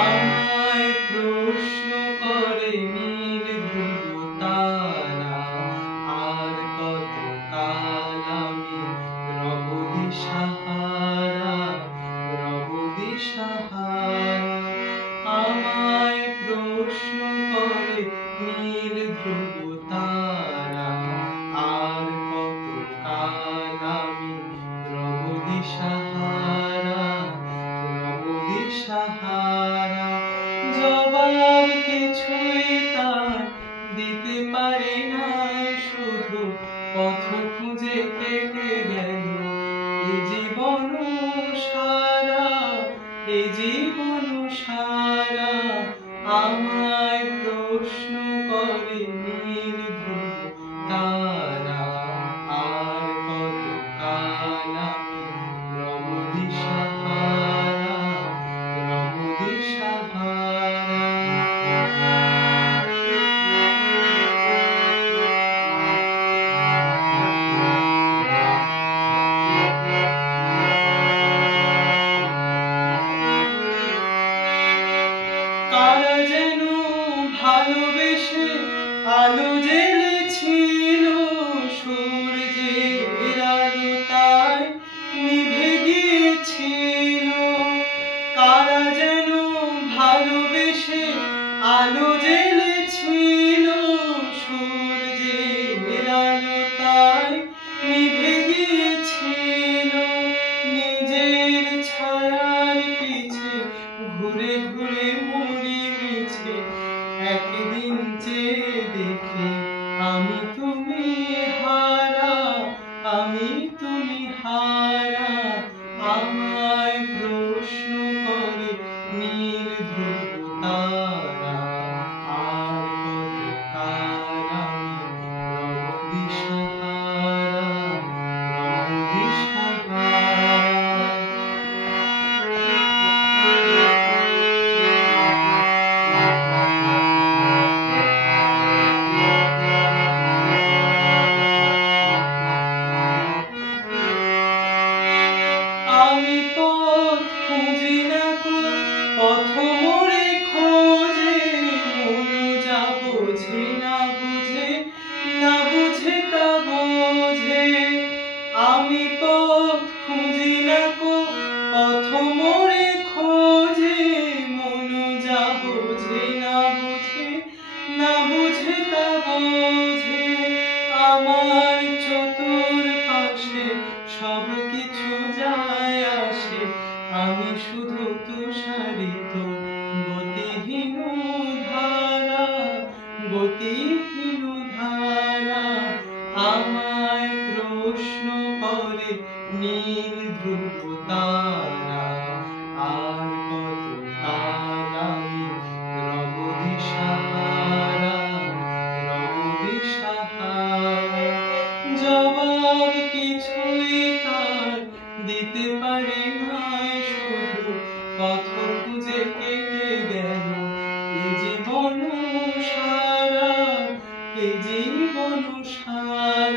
আমায় প্রশ্ন করে নীল ধ্রুব তারা, আর কত কাল আমি রব দিশাহারা, রব দিশাহারা। আমায় প্রশ্ন করে নীল ধ্রুব তারা, আর কত কাল আমি রব দিশাহারা, রব দিশাহারা। জবাব কিছুই তার দিতে পারি না, শুধু পথ খুঁজে কেটে গেল এ জীবন সারা, এ জীবন সারা। আমায় প্রশ্ন করে নীল ধ্রুব তারা, আর কত কাল আমি রব দিশাহারা, রব দিশাহারা। কারা যেন ভালোবেসে আলো জ্বেলেছিল, সূর্যের আলো তাই নিভে গিয়েছিল। কারা যেন ভালোবেসে আলো জ্বেলেছিল, সূর্যের আলো তাই নিভে গিয়েছিল। নিজের ছায়ার পিছে ঘুরে ঘুরে মরি মিছে, একদিন চেয়ে দেখি আমি তুমি হারা, আমি তুমি হারা। আমায় প্রশ্ন করে নীল ধ্রুব তারা, আর কত কাল আমি রব দিশাহারা, রব দিশাহারা। আমি পথ খুঁজি না কো, পথ মোরে খোঁজে, মন যা বোঝে না বুঝে, না বুঝে তা বোঝে। আমি পথ খুঁজি না কো, পথ মোরে খোঁজে, মন যা বোঝে না বুঝে, না বুঝে তা বোঝে। আমার চতুর্পাশে সব কিছু যায় আসে, আমি শুধু তুষারিত গতিহীন ধারা, গতিহীন ধারা। আমায় প্রশ্ন করে নীল ধ্রুব তারা, আর কত কাল আমি রব দিশাহারা, রব দিশাহারা। জবাব কিছুই তার দিতে পারি না, শুধু পথ খুঁজে কেটে গেল এ জীবন সারা, এ জীবন সারা।